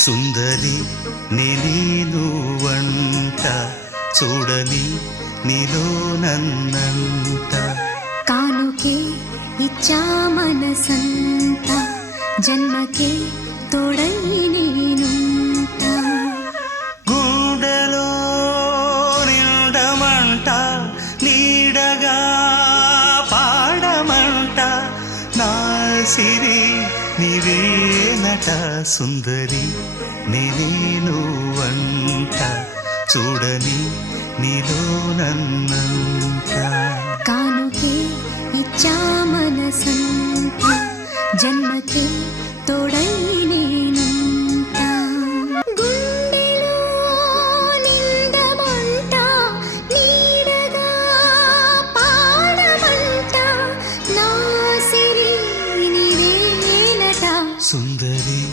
సుందరి నేను వంట చూడని నీలో నన్నంట కానుకే ఇచ్చా మనసంత జన్మకే తోడై నేనుంటా గుండెలో నిండమంట నీడగా పాడమంట నా సిరి నీవేనట సుందరి నేను వంట చూడని నీలో నన్నంట కానుకే ఇచ్చా మనసంత జన్మకే తోడై